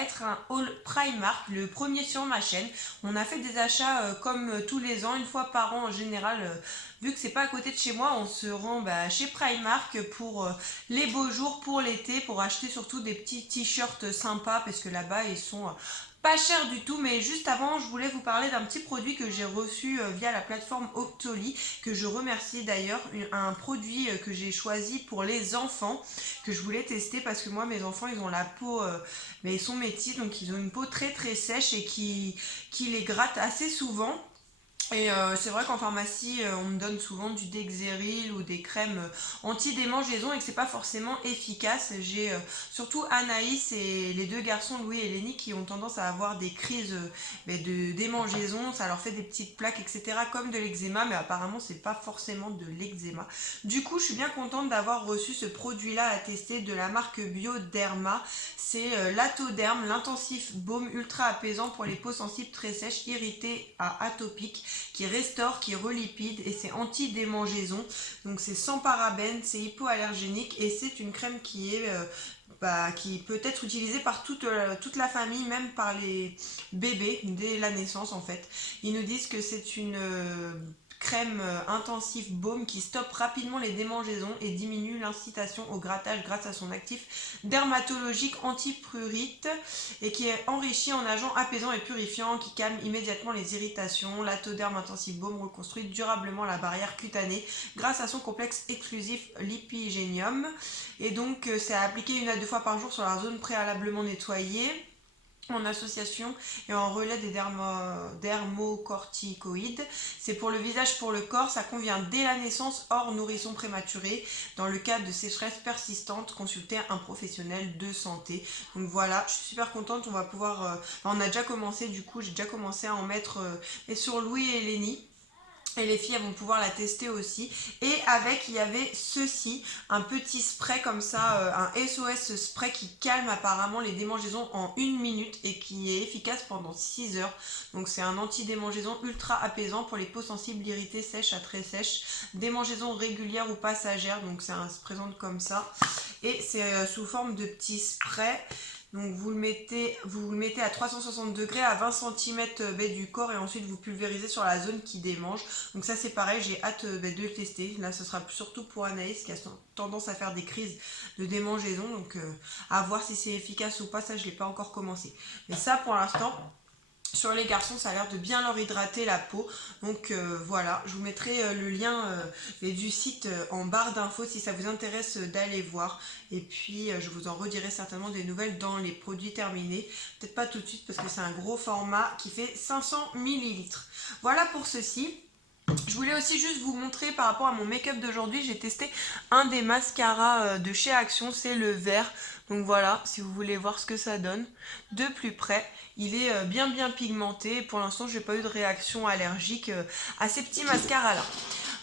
être un haul Primark, le premier sur ma chaîne. On a fait des achats comme tous les ans, une fois par an en général. Vu que c'est pas à côté de chez moi, on se rend chez Primark pour les beaux jours, pour l'été, pour acheter surtout des petits t-shirts sympas parce que là-bas ils sont pas chers du tout. Mais juste avant, je voulais vous parler d'un petit produit que j'ai reçu via la plateforme Octoly, que je remercie d'ailleurs, un produit que j'ai choisi pour les enfants, que je voulais tester parce que moi mes enfants ils ont la peau, mais ils sont métis, donc ils ont une peau très très sèche et qui les gratte assez souvent. Et c'est vrai qu'en pharmacie, on me donne souvent du Dexeril ou des crèmes anti-démangeaison et que c'est pas forcément efficace. J'ai surtout Anaïs et les deux garçons, Louis et Lenny, qui ont tendance à avoir des crises de démangeaison. Ça leur fait des petites plaques, etc. comme de l'eczéma, mais apparemment, c'est pas forcément de l'eczéma. Du coup, je suis bien contente d'avoir reçu ce produit-là à tester de la marque Bioderma. C'est l'Atoderm, l'intensif baume ultra apaisant pour les peaux sensibles très sèches, irritées à atopiques, qui restaure, qui relipide et c'est anti-démangeaison. Donc c'est sans parabènes, c'est hypoallergénique et c'est une crème qui est qui peut être utilisée par toute la famille, même par les bébés dès la naissance en fait. Ils nous disent que c'est une crème intensive baume qui stoppe rapidement les démangeaisons et diminue l'incitation au grattage grâce à son actif dermatologique antiprurite et qui est enrichi en agents apaisants et purifiants qui calment immédiatement les irritations. L'Atoderm Intensive Baume reconstruit durablement la barrière cutanée grâce à son complexe exclusif Lipigénium. Et donc c'est à appliquer 1 à 2 fois par jour sur la zone préalablement nettoyée, en association et en relais des dermocorticoïdes. C'est pour le visage, pour le corps, ça convient dès la naissance, hors nourrisson prématuré. Dans le cas de sécheresse persistante, consultez un professionnel de santé. Donc voilà, je suis super contente, on va pouvoir... on a déjà commencé, du coup, j'ai déjà commencé à en mettre sur Louis et Lenny. Et les filles elles vont pouvoir la tester aussi. Et avec, il y avait ceci, un petit spray comme ça, un SOS spray qui calme apparemment les démangeaisons en 1 minute et qui est efficace pendant 6 heures. Donc c'est un anti-démangeaison ultra apaisant pour les peaux sensibles, irritées, sèches à très sèches, démangeaisons régulières ou passagères. Donc ça se présente comme ça. Et c'est sous forme de petits sprays. Donc vous le mettez à 360 degrés à 20 cm du corps et ensuite vous pulvérisez sur la zone qui démange. Donc ça c'est pareil, j'ai hâte de le tester. Là ce sera surtout pour Anaïs qui a tendance à faire des crises de démangeaison. Donc à voir si c'est efficace ou pas, ça je l'ai pas encore commencé. Mais ça pour l'instant... Sur les garçons, ça a l'air de bien leur hydrater la peau. Donc voilà, je vous mettrai le lien du site en barre d'infos si ça vous intéresse d'aller voir. Et puis je vous en redirai certainement des nouvelles dans les produits terminés. Peut-être pas tout de suite parce que c'est un gros format qui fait 500 ml. Voilà pour ceci. Je voulais aussi juste vous montrer par rapport à mon make-up d'aujourd'hui, j'ai testé un des mascaras de chez Action, c'est le vert. Donc voilà, si vous voulez voir ce que ça donne de plus près, il est bien pigmenté. Pour l'instant, j'ai pas eu de réaction allergique à ces petits mascaras là.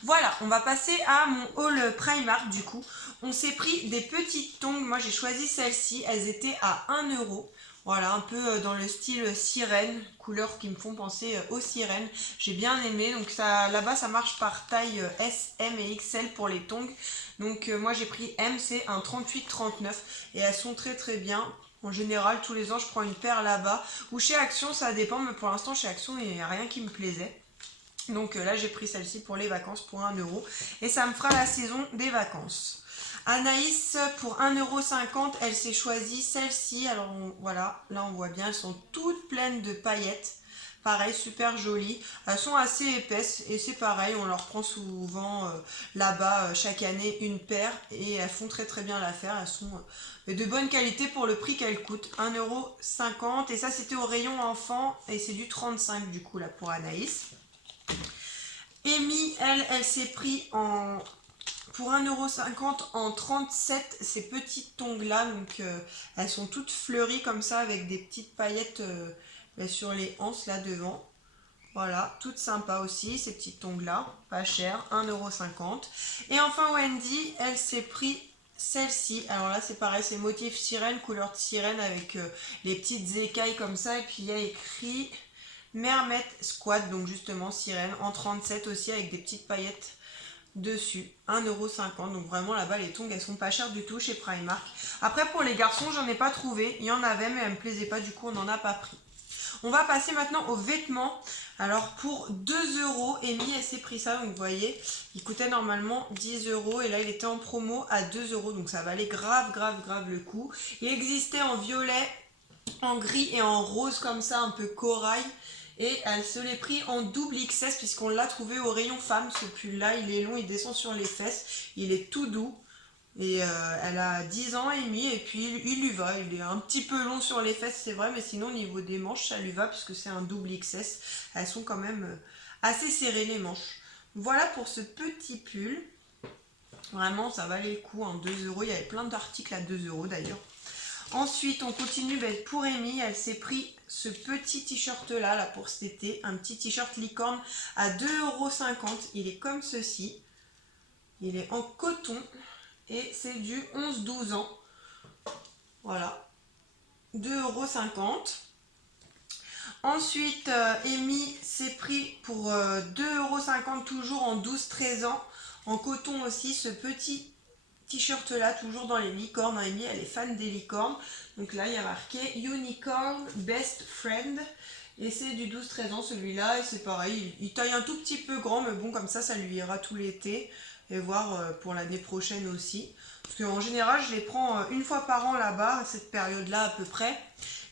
Voilà, on va passer à mon haul Primark du coup. On s'est pris des petites tongs, moi j'ai choisi celles-ci, elles étaient à 1 €. Voilà, un peu dans le style sirène, couleurs qui me font penser aux sirènes. J'ai bien aimé, donc ça là-bas ça marche par taille S, M et XL pour les tongs. Donc moi j'ai pris M, c'est un 38-39 et elles sont très bien. En général, tous les ans je prends une paire là-bas. Ou chez Action, ça dépend, mais pour l'instant chez Action il n'y a rien qui me plaisait. Donc là j'ai pris celle-ci pour les vacances pour 1 € et ça me fera la saison des vacances. Anaïs pour 1,50 €, elle s'est choisie celle-ci. Alors voilà, là on voit bien, elles sont toutes pleines de paillettes. Pareil, super jolies. Elles sont assez épaisses et c'est pareil, on leur prend souvent là-bas chaque année une paire et elles font très bien l'affaire. Elles sont de bonne qualité pour le prix qu'elles coûtent, 1,50 € et ça c'était au rayon enfant et c'est du 35 du coup là pour Anaïs. Amy, elle s'est pris pour 1,50 € en 37 ces petites tongs là. Donc elles sont toutes fleuries comme ça avec des petites paillettes sur les anses là devant. Voilà, toutes sympas aussi ces petites tongs là, pas cher, 1,50 €. Et enfin Wendy, elle s'est pris celle-ci. Alors là c'est pareil, c'est motif sirène, couleur de sirène avec les petites écailles comme ça. Et puis il y a écrit Mermaid Squad, donc justement sirène, en 37 aussi avec des petites paillettes dessus, 1,50 €. Donc vraiment là-bas les tongs elles sont pas chères du tout chez Primark. Après pour les garçons j'en ai pas trouvé, il y en avait mais elles me plaisaient pas, du coup on n'en a pas pris. On va passer maintenant aux vêtements. Alors pour 2 €, Amy elle s'est pris ça, donc vous voyez, il coûtait normalement 10 € et là il était en promo à 2 €, donc ça valait grave le coup. Il existait en violet, en gris et en rose comme ça, un peu corail. Et elle se l'est pris en double XS puisqu'on l'a trouvé au rayon femme. Ce pull là il est long, il descend sur les fesses, il est tout doux. Et elle a 10 ans et demi et puis il lui va. Il est un petit peu long sur les fesses c'est vrai, mais sinon au niveau des manches ça lui va puisque c'est un double XS. Elles sont quand même assez serrées les manches. Voilà pour ce petit pull. Vraiment ça valait le coup, 2 €. Il y avait plein d'articles à 2 € d'ailleurs. Ensuite, on continue pour Amy. Elle s'est pris ce petit t-shirt là pour cet été. Un petit t-shirt licorne à 2,50 €. Il est comme ceci. Il est en coton et c'est du 11-12 ans. Voilà. 2,50 €. Ensuite, Amy s'est pris pour 2,50 € toujours en 12-13 ans. En coton aussi, ce petit t-shirt là, toujours dans les licornes. Amy, elle est fan des licornes. Donc là, il y a marqué Unicorn Best Friend. Et c'est du 12-13 ans celui-là. Et c'est pareil, il taille un tout petit peu grand. Mais bon, comme ça lui ira tout l'été. Et voir pour l'année prochaine aussi. Parce qu'en général, je les prends une fois par an là-bas, à cette période-là à peu près,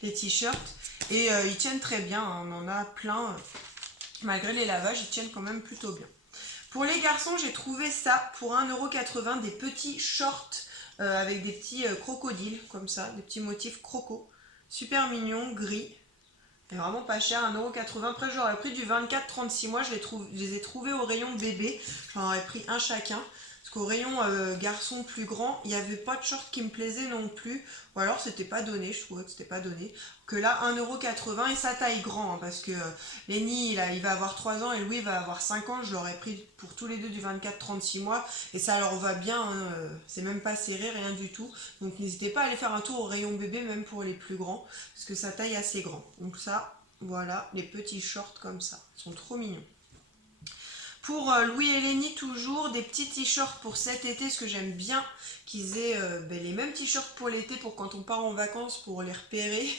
les t-shirts. Et ils tiennent très bien. On en a plein. Malgré les lavages, ils tiennent quand même plutôt bien. Pour les garçons, j'ai trouvé ça pour 1,80 €, des petits shorts avec des petits crocodiles, comme ça, des petits motifs croco. Super mignon, gris. Et vraiment pas cher, 1,80 €. Après, j'aurais pris du 24-36 mois, je les ai trouvés au rayon bébé. J'en aurais pris un chacun. Parce qu'au rayon garçon plus grand, il n'y avait pas de short qui me plaisait non plus. Ou alors, c'était pas donné, je trouvais que c'était pas donné. Que là, 1,80 € et ça taille grand. Parce que Lenny, il va avoir 3 ans et Louis va avoir 5 ans. Je l'aurais pris pour tous les deux du 24-36 mois. Et ça leur va bien, hein, c'est même pas serré, rien du tout. Donc n'hésitez pas à aller faire un tour au rayon bébé, même pour les plus grands. Parce que ça taille assez grand. Donc ça, voilà, les petits shorts comme ça. Ils sont trop mignons. Pour Louis et Lenny, toujours des petits t-shirts pour cet été, parce que j'aime bien qu'ils aient les mêmes t-shirts pour l'été, pour quand on part en vacances, pour les repérer.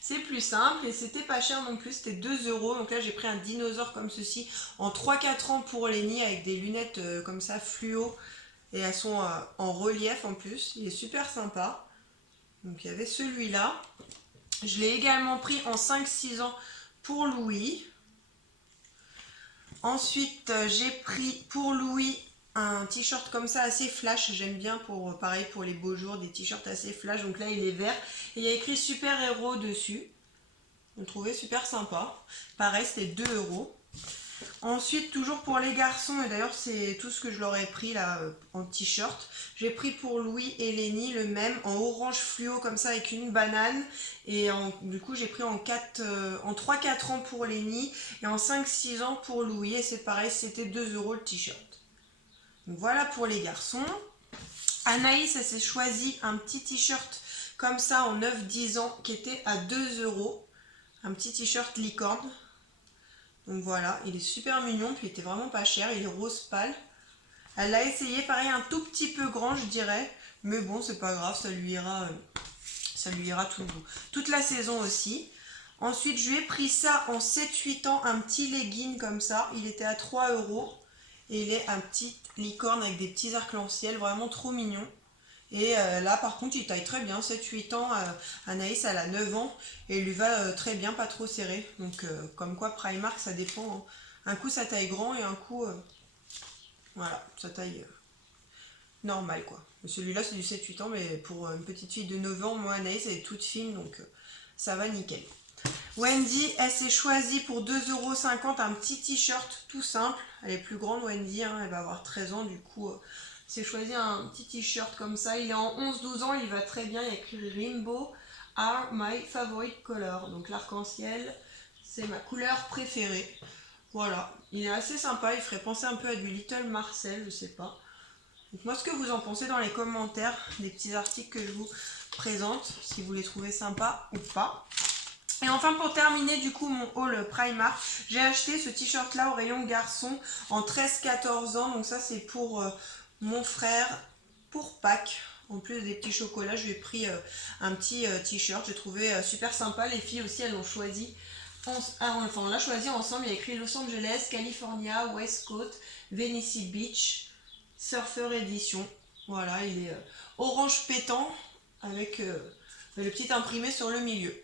C'est plus simple et c'était pas cher non plus, c'était 2 €. Donc là j'ai pris un dinosaure comme ceci en 3-4 ans pour Lenny avec des lunettes comme ça fluo. Et elles sont en relief en plus, il est super sympa. Donc il y avait celui-là. Je l'ai également pris en 5-6 ans pour Louis. Ensuite, j'ai pris pour Louis un t-shirt comme ça assez flash. J'aime bien pareil pour les beaux jours, des t-shirts assez flash. Donc là, il est vert et il y a écrit super héros dessus. Je le trouvais super sympa. Pareil, c'était 2 €. Ensuite, toujours pour les garçons, et d'ailleurs c'est tout ce que je leur ai pris là en t-shirt. J'ai pris pour Louis et Lenny le même en orange fluo comme ça avec une banane. Et du coup j'ai pris en 3-4 ans pour Lenny et en 5-6 ans pour Louis. Et c'est pareil, c'était 2 € le t-shirt. Donc voilà pour les garçons. Anaïs, elle s'est choisi un petit t-shirt comme ça en 9-10 ans qui était à 2 €. Un petit t-shirt licorne. Donc voilà, il est super mignon, puis il était vraiment pas cher, il est rose pâle. Elle l'a essayé, pareil, un tout petit peu grand, je dirais. Mais bon, c'est pas grave, ça lui ira toute la saison aussi. Ensuite, je lui ai pris ça en 7-8 ans, un petit legging comme ça. Il était à 3 €. Et il est un petit licorne avec des petits arcs-en-ciel, vraiment trop mignon. Et là par contre il taille très bien, 7-8 ans, Anaïs elle a 9 ans et il lui va très bien, pas trop serré. Donc comme quoi Primark ça dépend, hein. Un coup ça taille grand et un coup voilà, ça taille normal quoi. Celui-là c'est du 7-8 ans mais pour une petite fille de 9 ans, moi Anaïs elle est toute fine donc ça va nickel. Wendy, elle s'est choisie pour 2,50 € un petit t-shirt tout simple. Elle est plus grande Wendy, hein, elle va avoir 13 ans du coup. C'est choisi un petit t-shirt comme ça, il est en 11-12 ans, il va très bien, il y a écrit Rainbow are my favorite color. Donc l'arc-en-ciel, c'est ma couleur préférée. Voilà, il est assez sympa, il ferait penser un peu à du Little Marcel, je sais pas. Donc moi ce que vous en pensez dans les commentaires, des petits articles que je vous présente, si vous les trouvez sympas ou pas. Et enfin pour terminer du coup mon haul Primark, j'ai acheté ce t-shirt là au rayon garçon en 13-14 ans. Donc ça c'est pour mon frère pour Pâques. En plus des petits chocolats, je lui ai pris un petit t-shirt. J'ai trouvé super sympa. Les filles aussi elles l'ont choisi. Enfin on l'a choisi ensemble. Il y a écrit Los Angeles, California, West Coast, Venice Beach, Surfer Edition. Voilà, il est orange pétant avec le petit imprimé sur le milieu.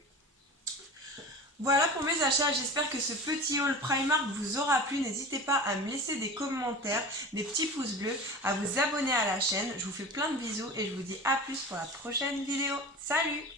Voilà pour mes achats, j'espère que ce petit haul Primark vous aura plu. N'hésitez pas à me laisser des commentaires, des petits pouces bleus, à vous abonner à la chaîne. Je vous fais plein de bisous et je vous dis à plus pour la prochaine vidéo. Salut!